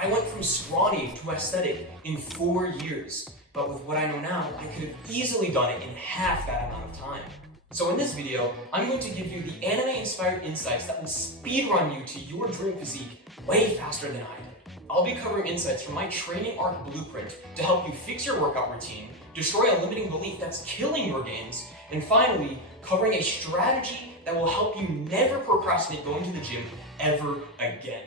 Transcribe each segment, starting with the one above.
I went from scrawny to aesthetic in 4 years, but with what I know now, I could have easily done it in half that amount of time. So in this video, I'm going to give you the anime-inspired insights that will speedrun you to your dream physique way faster than I did. I'll be covering insights from my training arc blueprint to help you fix your workout routine, destroy a limiting belief that's killing your gains, and finally, covering a strategy that will help you never procrastinate going to the gym ever again.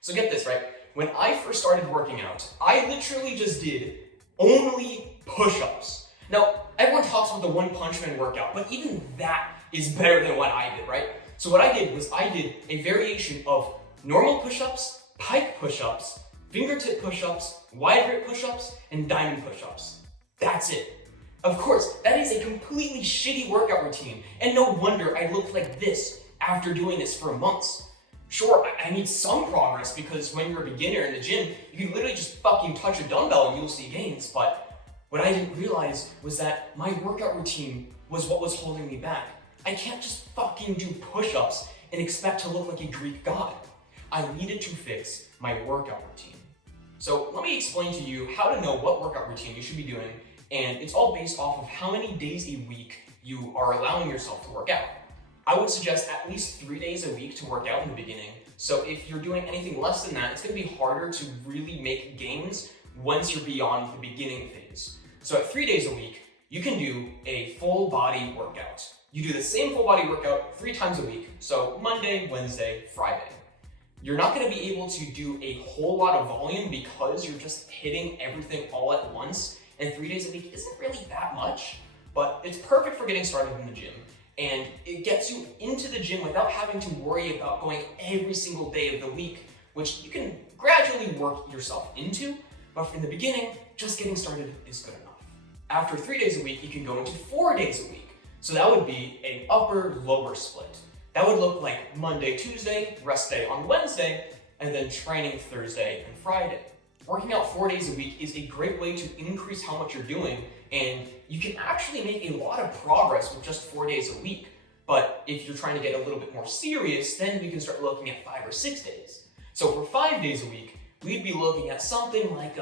So get this, right? When I first started working out, I literally just did only push-ups. Now, everyone talks about the One Punch Man workout, but even that is better than what I did, right? So what I did was I did a variation of normal push-ups, pike push-ups, fingertip push-ups, wide grip push-ups, and diamond push-ups. That's it. Of course, that is a completely shitty workout routine, and no wonder I looked like this after doing this for months. Sure, I need some progress because when you're a beginner in the gym, you can literally just fucking touch a dumbbell and you'll see gains, but what I didn't realize was that my workout routine was what was holding me back. I can't just fucking do push-ups and expect to look like a Greek god. I needed to fix my workout routine. So let me explain to you how to know what workout routine you should be doing, and it's all based off of how many days a week you are allowing yourself to work out. I would suggest at least 3 days a week to work out in the beginning. So if you're doing anything less than that, it's going to be harder to really make gains once you're beyond the beginning phase. So at 3 days a week, you can do a full body workout. You do the same full body workout 3 times a week. So Monday, Wednesday, Friday. You're not going to be able to do a whole lot of volume because you're just hitting everything all at once. And 3 days a week isn't really that much, but it's perfect for getting started in the gym. And it gets you into the gym without having to worry about going every single day of the week, which you can gradually work yourself into, but in the beginning, just getting started is good enough. After 3 days a week, you can go into 4 days a week. So that would be an upper-lower split. That would look like Monday, Tuesday, rest day on Wednesday, and then training Thursday and Friday. Working out 4 days a week is a great way to increase how much you're doing, and you can actually make a lot of progress with just 4 days a week. But if you're trying to get a little bit more serious, then we can start looking at 5 or 6 days. So for 5 days a week, we'd be looking at something like,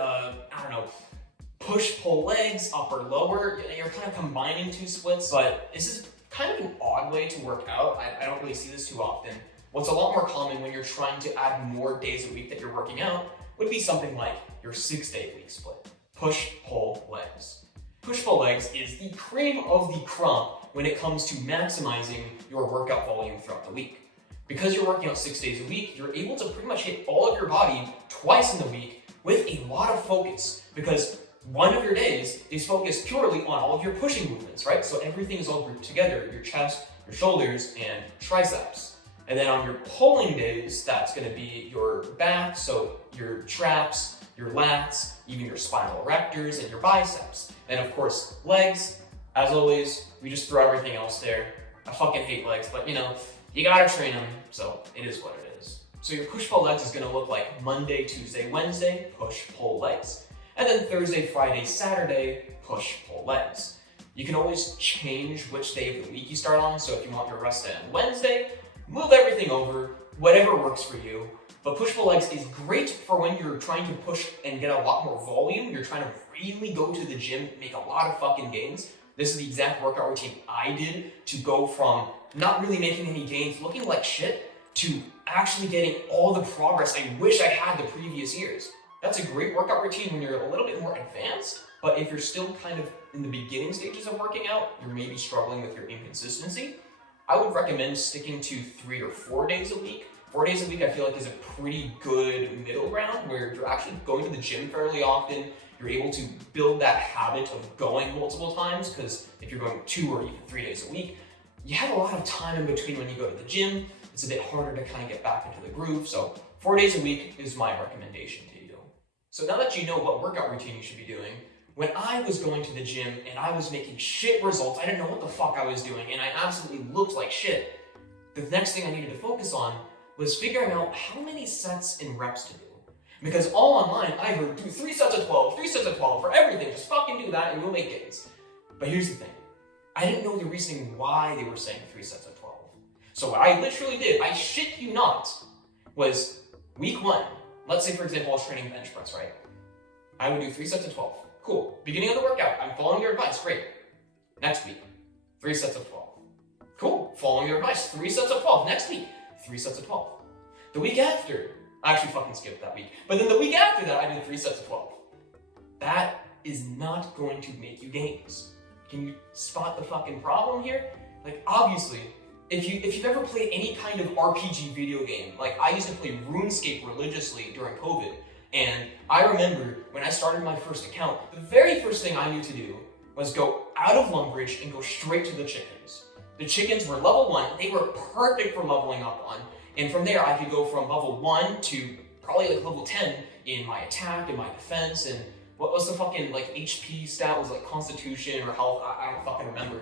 push-pull legs, upper-lower. You're kind of combining 2 splits, but this is kind of an odd way to work out. I don't really see this too often. What's a lot more common when you're trying to add more days a week that you're working out would be something like your 6-day-a-week split. Push-pull legs. Push-pull legs is the cream of the crop when it comes to maximizing your workout volume throughout the week. Because you're working out 6 days a week, you're able to pretty much hit all of your body twice in the week with a lot of focus, because one of your days is focused purely on all of your pushing movements, right? So everything is all grouped together, your chest, your shoulders, and triceps. And then on your pulling days, that's gonna be your back, so your traps, your lats, even your spinal erectors, and your biceps. And of course, legs, as always, we just throw everything else there. I fucking hate legs, but you gotta train them, so it is what it is. So your push-pull legs is gonna look like Monday, Tuesday, Wednesday, push-pull legs. And then Thursday, Friday, Saturday, push-pull legs. You can always change which day of the week you start on, so if you want your rest day on Wednesday, move everything over, whatever works for you. But push-pull legs is great for when you're trying to push and get a lot more volume, you're trying to really go to the gym, make a lot of fucking gains. This is the exact workout routine I did to go from not really making any gains, looking like shit, to actually getting all the progress I wish I had the previous years. That's a great workout routine when you're a little bit more advanced, but if you're still kind of in the beginning stages of working out, you're maybe struggling with your inconsistency, I would recommend sticking to 3 or 4 days a week. 4 days a week I feel like is a pretty good middle ground where you're actually going to the gym fairly often. You're able to build that habit of going multiple times, because if you're going 2 or even 3 days a week, you have a lot of time in between when you go to the gym. It's a bit harder to kind of get back into the groove. So 4 days a week is my recommendation to you. So now that you know what workout routine you should be doing, when I was going to the gym and I was making shit results, I didn't know what the fuck I was doing and I absolutely looked like shit. The next thing I needed to focus on was figuring out how many sets and reps to do. Because all online, I heard do 3 sets of 12, 3 sets of 12 for everything. Just fucking do that and you'll make gains. But here's the thing. I didn't know the reasoning why they were saying 3 sets of 12. So what I literally did, I shit you not, was week 1, let's say for example I was training bench press, right? I would do 3 sets of 12. Cool. Beginning of the workout, I'm following your advice, great. Next week, 3 sets of 12. Cool. Following your advice, 3 sets of 12. Next week, 3 sets of 12. The week after, I actually fucking skipped that week. But then the week after that, I did 3 sets of 12. That is not going to make you gains. Can you spot the fucking problem here? Like, obviously, if you've ever played any kind of RPG video game, like I used to play RuneScape religiously during COVID, and I remember when I started my first account, the very first thing I knew to do was go out of Lumbridge and go straight to the chickens. The chickens were level 1, they were perfect for leveling up on, and from there I could go from level 1 to probably like level 10 in my attack and my defense, and what was the fucking like HP stat, was like constitution or health, I don't fucking remember.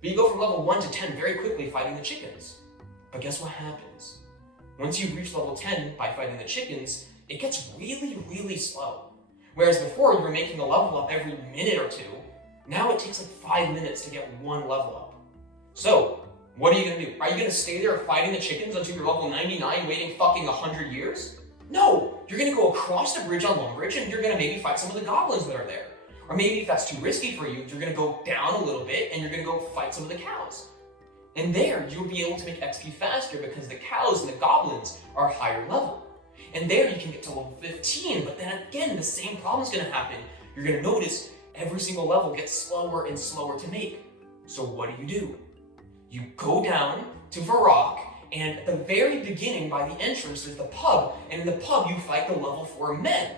But you go from level 1 to 10 very quickly fighting the chickens. But guess what happens? Once you reach level 10 by fighting the chickens, it gets really, really slow. Whereas before you were making a level up every minute or two, now it takes like 5 minutes to get 1 level up. So, what are you gonna do? Are you gonna stay there fighting the chickens until you're level 99 waiting fucking 100 years? No! You're gonna go across the bridge on Lumbridge and you're gonna maybe fight some of the goblins that are there. Or maybe if that's too risky for you, you're gonna go down a little bit and you're gonna go fight some of the cows. And there, you'll be able to make XP faster because the cows and the goblins are higher level. And there you can get to level 15, but then again, the same problem's gonna happen. You're gonna notice every single level gets slower and slower to make. So what do? You go down to Varrock, and at the very beginning, by the entrance, there's the pub, and in the pub, you fight the level 4 men.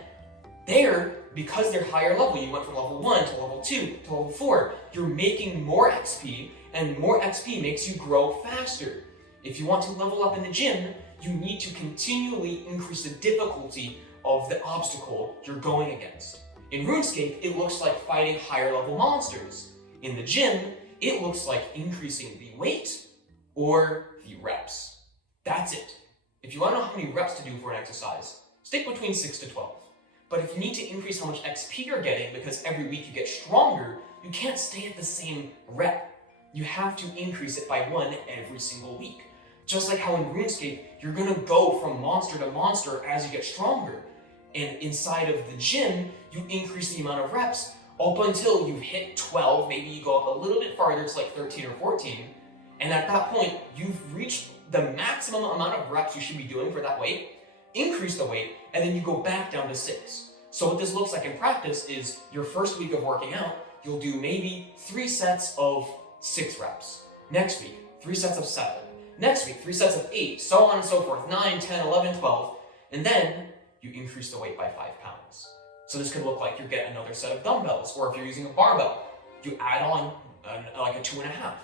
There, because they're higher level, you went from level 1 to level 2 to level 4, you're making more XP, and more XP makes you grow faster. If you want to level up in the gym, you need to continually increase the difficulty of the obstacle you're going against. In RuneScape, it looks like fighting higher level monsters. In the gym, it looks like increasing the weight or the reps. That's it. If you want to know how many reps to do for an exercise, stick between 6 to 12. But if you need to increase how much XP you're getting because every week you get stronger, you can't stay at the same rep. You have to increase it by 1 every single week. Just like how in RuneScape, you're gonna go from monster to monster as you get stronger. And inside of the gym, you increase the amount of reps up until you hit 12, maybe you go up a little bit farther, it's like 13 or 14. And at that point, you've reached the maximum amount of reps you should be doing for that weight, increase the weight, and then you go back down to 6. So what this looks like in practice is your first week of working out, you'll do maybe 3 sets of 6 reps. Next week, 3 sets of 7. Next week, 3 sets of 8, so on and so forth, 9, 10, 11, 12. And then you increase the weight by 5 pounds. So this could look like you get another set of dumbbells, or if you're using a barbell, you add on like a 2.5.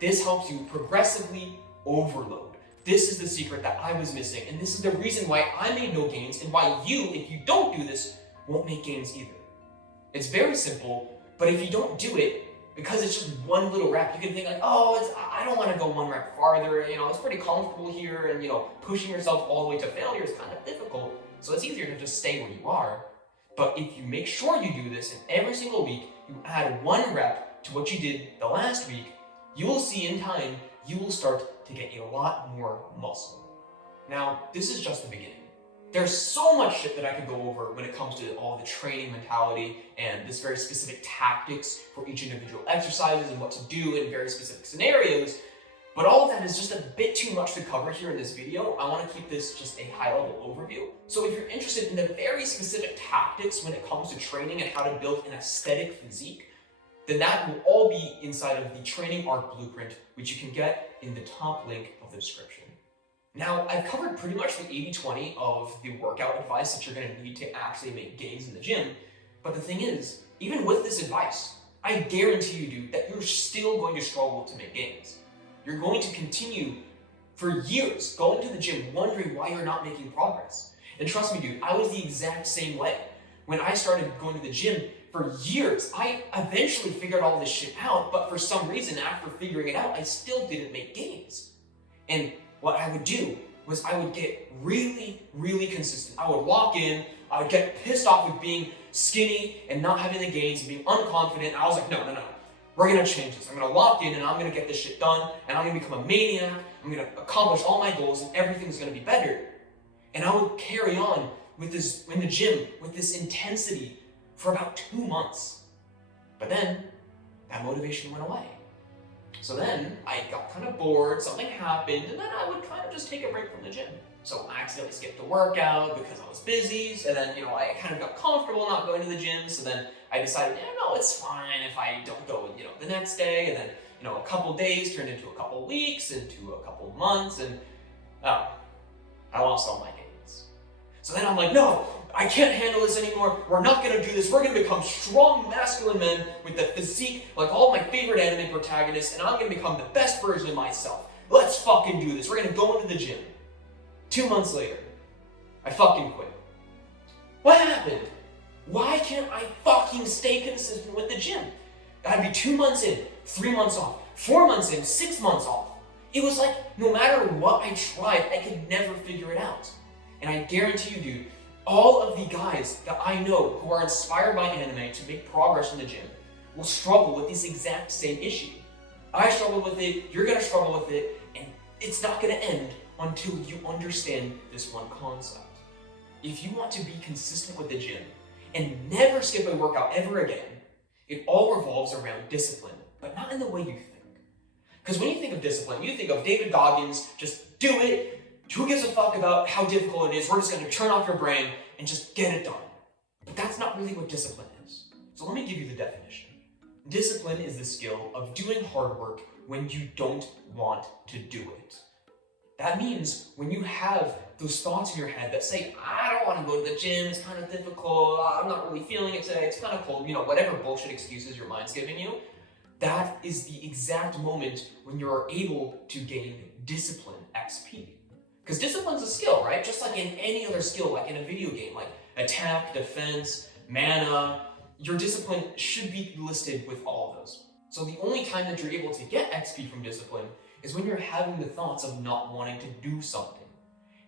This helps you progressively overload. This is the secret that I was missing, and this is the reason why I made no gains, and why you, if you don't do this, won't make gains either. It's very simple, but if you don't do it, because it's just 1 little rep, you can think like, oh, I don't want to go 1 rep farther, it's pretty comfortable here, and pushing yourself all the way to failure is kind of difficult, so it's easier to just stay where you are. But if you make sure you do this, and every single week you add 1 rep to what you did the last week, you will see in time, you will start to get a lot more muscle. Now, this is just the beginning. There's so much shit that I could go over when it comes to all the training mentality and this very specific tactics for each individual exercises and what to do in very specific scenarios. But all of that is just a bit too much to cover here in this video. I want to keep this just a high-level overview. So if you're interested in the very specific tactics when it comes to training and how to build an aesthetic physique, then that will all be inside of the Training Arc Blueprint, which you can get in the top link of the description. Now, I've covered pretty much the 80-20 of the workout advice that you're going to need to actually make gains in the gym. But the thing is, even with this advice, I guarantee you, dude, that you're still going to struggle to make gains. You're going to continue for years going to the gym wondering why you're not making progress. And trust me, dude, I was the exact same way. When I started going to the gym for years, I eventually figured all this shit out, but for some reason, after figuring it out, I still didn't make gains. And what I would do was I would get really, really consistent. I would walk in, I would get pissed off with being skinny and not having the gains and being unconfident. I was like, no. We're gonna change this. I'm gonna lock in and I'm gonna get this shit done and I'm gonna become a maniac. I'm gonna accomplish all my goals and everything's gonna be better. And I would carry on in the gym with this intensity for about 2 months. But then that motivation went away. So then I got kind of bored, something happened, and then I would kind of just take a break from the gym. So I accidentally skipped a workout because I was busy, and then, I kind of got comfortable not going to the gym, so then I decided, no, it's fine if I don't go, the next day, and then, a couple days turned into a couple weeks, into a couple months, and, I lost all my gains. So then I'm like, no, I can't handle this anymore. We're not going to do this. We're going to become strong, masculine men with the physique like all my favorite anime protagonists, and I'm going to become the best version of myself. Let's fucking do this. We're going to go into the gym. 2 months later, I fucking quit. What happened? Why can't I fucking stay consistent with the gym? I'd be 2 months in, 3 months off, 4 months in, 6 months off. It was like, no matter what I tried, I could never figure it out. And I guarantee you, dude, all of the guys that I know who are inspired by anime to make progress in the gym will struggle with this exact same issue. I struggled with it, you're gonna struggle with it, and it's not gonna end until you understand this one concept. If you want to be consistent with the gym and never skip a workout ever again, it all revolves around discipline, but not in the way you think. Because when you think of discipline, you think of David Goggins, just do it. Who gives a fuck about how difficult it is? We're just going to turn off your brain and just get it done. But that's not really what discipline is. So let me give you the definition. Discipline is the skill of doing hard work when you don't want to do it. That means when you have those thoughts in your head that say, I don't want to go to the gym, it's kind of difficult, I'm not really feeling it today, it's kind of cold, whatever bullshit excuses your mind's giving you, that is the exact moment when you're able to gain discipline XP. Because discipline's a skill, right? Just like in any other skill, like in a video game, like attack, defense, mana, your discipline should be listed with all of those. So the only time that you're able to get XP from discipline is when you're having the thoughts of not wanting to do something.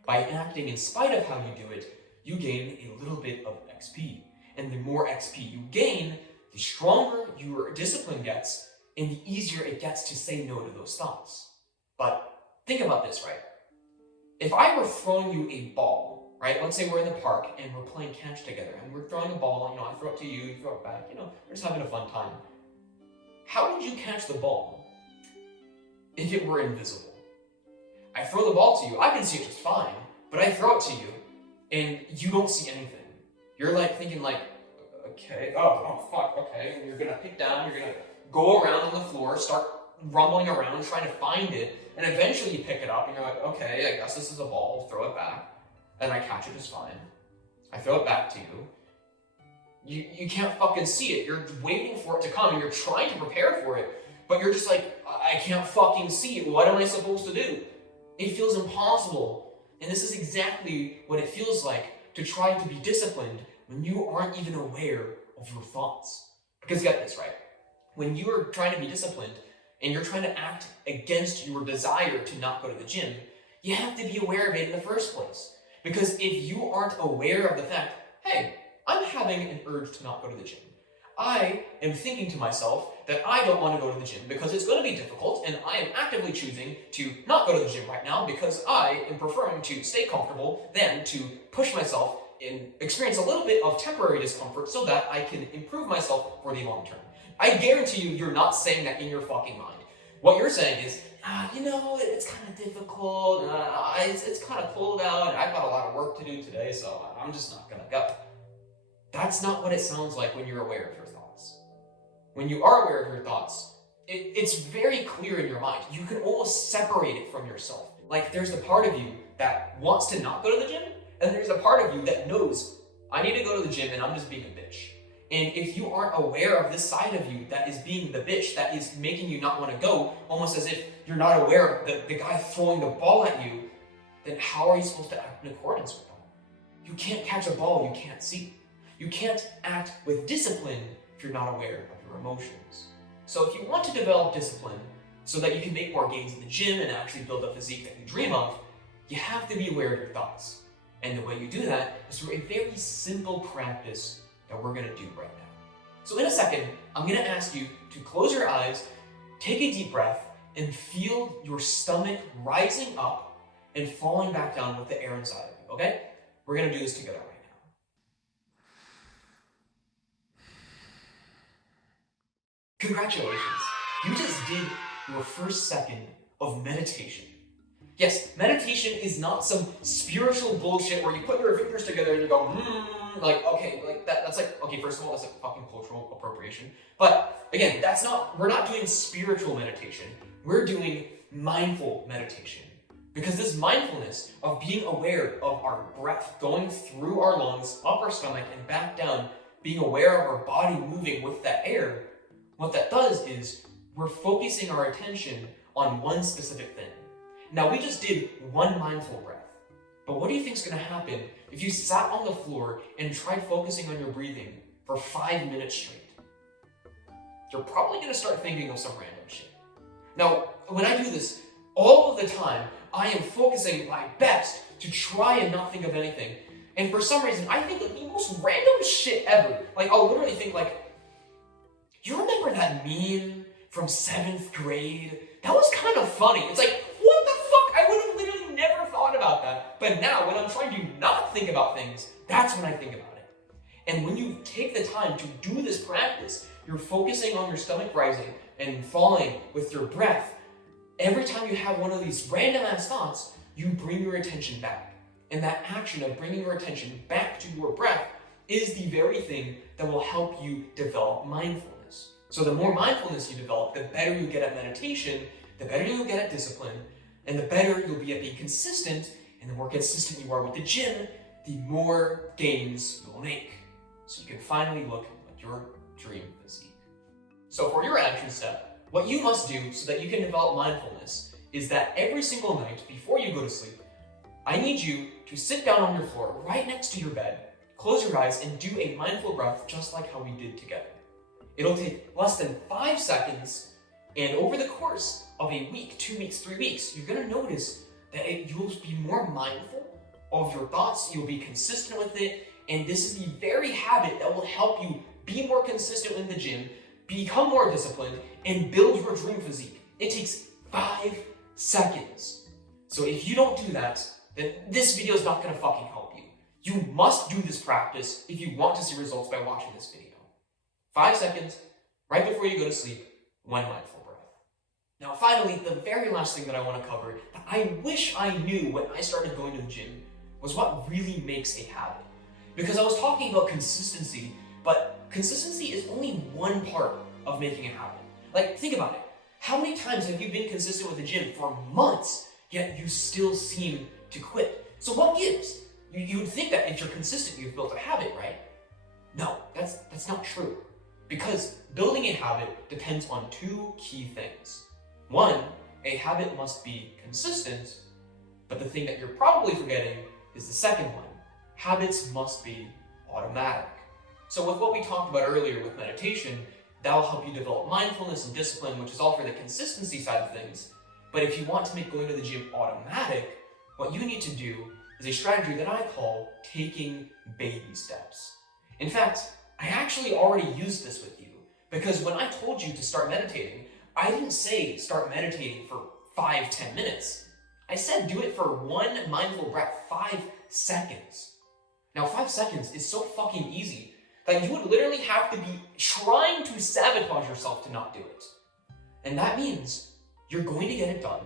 By acting in spite of how you do it, you gain a little bit of XP. And the more XP you gain, the stronger your discipline gets, and the easier it gets to say no to those thoughts. But think about this, right? If I were throwing you a ball, right? Let's say we're in the park and we're playing catch together, and we're throwing a ball, I throw it to you, you throw it back, we're just having a fun time. How would you catch the ball if it were invisible? I throw the ball to you, I can see it just fine, but I throw it to you, and you don't see anything. You're like thinking like, okay, oh fuck, okay, and you're gonna pick down, you're gonna go around on the floor, start rumbling around, trying to find it, and eventually you pick it up and you're like, okay, I guess this is a ball, throw it back, and I catch it just fine. I throw it back to you. You can't fucking see it. You're waiting for it to come, and you're trying to prepare for it, but you're just like, I can't fucking see it. What am I supposed to do? It feels impossible. And this is exactly what it feels like to try to be disciplined when you aren't even aware of your thoughts. Because get this, right? When you are trying to be disciplined and you're trying to act against your desire to not go to the gym, you have to be aware of it in the first place. Because if you aren't aware of the fact, hey, I'm having an urge to not go to the gym. I am thinking to myself that I don't want to go to the gym because it's going to be difficult, and I am actively choosing to not go to the gym right now because I am preferring to stay comfortable than to push myself and experience a little bit of temporary discomfort so that I can improve myself for the long term. I guarantee you're not saying that in your fucking mind. What you're saying is, it's kind of difficult, it's kind of cold out, and I've got a lot of work to do today, so I'm just not going to go. That's not what it sounds like when you're aware of your thoughts. When you are aware of your thoughts, it's very clear in your mind. You can almost separate it from yourself. Like there's the part of you that wants to not go to the gym, and there's a part of you that knows, I need to go to the gym and I'm just being a bitch. And if you aren't aware of this side of you that is being the bitch, that is making you not want to go, almost as if you're not aware of the guy throwing the ball at you, then how are you supposed to act in accordance with that? You can't catch a ball you can't see. You can't act with discipline if you're not aware of your emotions. So if you want to develop discipline so that you can make more gains in the gym and actually build a physique that you dream of, you have to be aware of your thoughts. And the way you do that is through a very simple practice that we're going to do right now. So in a second, I'm going to ask you to close your eyes, take a deep breath, and feel your stomach rising up and falling back down with the air inside of you, okay? We're going to do this together right now. Congratulations, you just did your first second of meditation. Yes, meditation is not some spiritual bullshit where you put your fingers together and you go, like, okay, like that's like, okay, first of all, that's like fucking cultural appropriation. But again, we're not doing spiritual meditation. We're doing mindful meditation. Because this mindfulness of being aware of our breath going through our lungs, up our stomach, and back down, being aware of our body moving with that air, what that does is we're focusing our attention on one specific thing. Now, we just did one mindful breath, but what do you think is going to happen if you sat on the floor and tried focusing on your breathing for 5 minutes straight? You're probably going to start thinking of some random shit. Now, when I do this all of the time, I am focusing my best to try and not think of anything. And for some reason, I think of the most random shit ever. Like, I'll literally think like, you remember that meme from 7th grade? That was kind of funny. It's like, what the fuck? I would have literally never thought about that. But now, when I'm trying to not think about things, that's when I think about it. And when you take the time to do this practice, you're focusing on your stomach rising and falling with your breath. Every time you have one of these random ass thoughts, you bring your attention back. And that action of bringing your attention back to your breath is the very thing that will help you develop mindfulness. So the more mindfulness you develop, the better you get at meditation, the better you'll get at discipline, and the better you'll be at being consistent. And the more consistent you are with the gym, the more gains you'll make. So you can finally look like your dream physique. So for your action step, what you must do so that you can develop mindfulness is that every single night before you go to sleep, I need you to sit down on your floor right next to your bed, close your eyes, and do a mindful breath just like how we did together. It'll take less than 5 seconds, and over the course of a week, 2 weeks, 3 weeks, you're going to notice that you'll be more mindful of your thoughts, you'll be consistent with it, and this is the very habit that will help you be more consistent in the gym, become more disciplined, and build your dream physique. It takes 5 seconds. So if you don't do that, then this video is not going to fucking help you. You must do this practice if you want to see results by watching this video. 5 seconds, right before you go to sleep, one mindful breath. Now finally, the very last thing that I want to cover that I wish I knew when I started going to the gym was what really makes a habit. Because I was talking about consistency, but consistency is only one part of making a habit. Like, think about it. How many times have you been consistent with the gym for months, yet you still seem to quit? So what gives? You would think that if you're consistent, you've built a habit, right? No, that's not true. Because building a habit depends on 2 key things. 1, a habit must be consistent, but the thing that you're probably forgetting is the second one. Habits must be automatic. So with what we talked about earlier with meditation, that will help you develop mindfulness and discipline, which is all for the consistency side of things. But if you want to make going to the gym automatic, what you need to do is a strategy that I call taking baby steps. In fact, I actually already used this with you, because when I told you to start meditating, I didn't say start meditating for 5-10 minutes. I said do it for one mindful breath, 5 seconds. Now 5 seconds is so fucking easy that you would literally have to be trying to sabotage yourself to not do it. And that means you're going to get it done,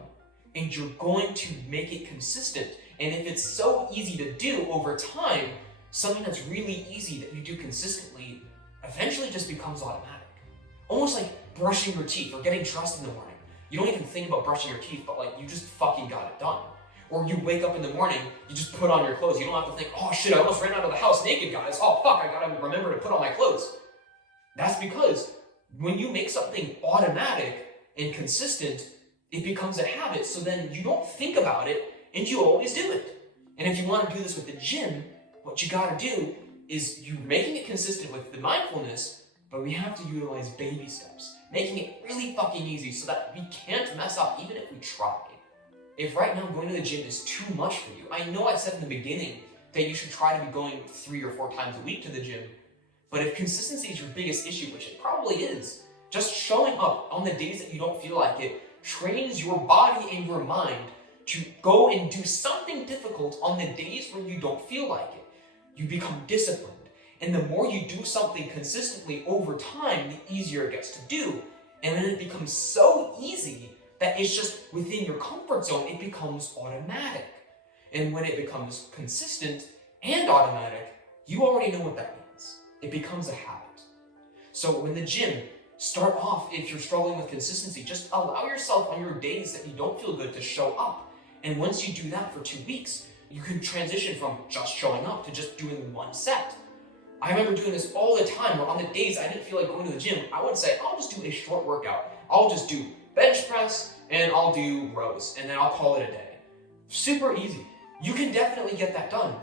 and you're going to make it consistent. And if it's so easy to do over time, something that's really easy that you do consistently eventually just becomes automatic. Almost like brushing your teeth or getting dressed in the morning. You don't even think about brushing your teeth, but like you just fucking got it done. Or you wake up in the morning, you just put on your clothes. You don't have to think, oh shit, I almost ran out of the house naked, guys. Oh fuck, I gotta remember to put on my clothes. That's because when you make something automatic and consistent, it becomes a habit. So then you don't think about it and you always do it. And if you want to do this with the gym, what you gotta do is you're making it consistent with the mindfulness, but we have to utilize baby steps, making it really fucking easy so that we can't mess up even if we try. If right now going to the gym is too much for you, I know I said in the beginning that you should try to be going 3 or 4 times a week to the gym, but if consistency is your biggest issue, which it probably is, just showing up on the days that you don't feel like it trains your body and your mind to go and do something difficult on the days when you don't feel like it. You become disciplined. And the more you do something consistently over time, the easier it gets to do. And then it becomes so easy that it's just within your comfort zone, it becomes automatic. And when it becomes consistent and automatic, you already know what that means. It becomes a habit. So when the gym, start off, if you're struggling with consistency, just allow yourself on your days that you don't feel good to show up. And once you do that for 2 weeks, you can transition from just showing up to just doing one set. I remember doing this all the time, where on the days I didn't feel like going to the gym, I would say, I'll just do a short workout. I'll just do bench press and I'll do rows, and then I'll call it a day. Super easy. You can definitely get that done.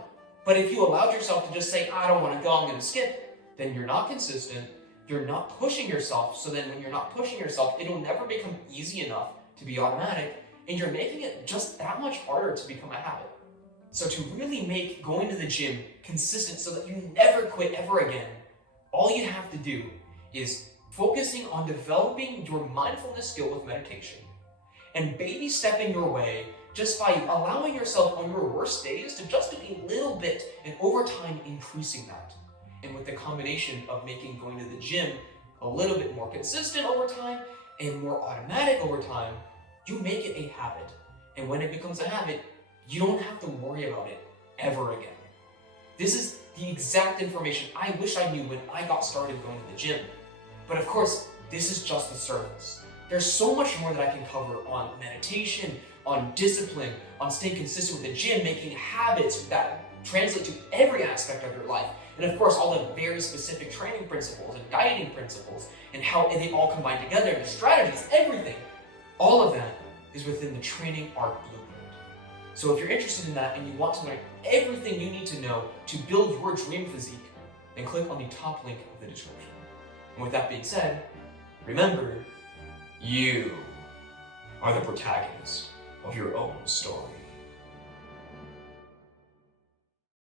But if you allowed yourself to just say, I don't want to go, I'm going to skip, then you're not consistent, you're not pushing yourself, so then when you're not pushing yourself, it'll never become easy enough to be automatic, and you're making it just that much harder to become a habit. So to really make going to the gym consistent so that you never quit ever again, all you have to do is focusing on developing your mindfulness skill with meditation and baby stepping your way just by allowing yourself on your worst days to just do a little bit and over time increasing that. And with the combination of making going to the gym a little bit more consistent over time and more automatic over time, you make it a habit. And when it becomes a habit, you don't have to worry about it ever again. This is the exact information I wish I knew when I got started going to the gym. But of course, this is just the surface. There's so much more that I can cover on meditation, on discipline, on staying consistent with the gym, making habits that translate to every aspect of your life. And of course, all the very specific training principles and dieting principles and how they all combine together, and the strategies, everything. All of that is within the Training Art Blueprint. So if you're interested in that and you want to learn everything you need to know to build your dream physique, then click on the top link of the description. And with that being said, remember, you are the protagonist of your own story.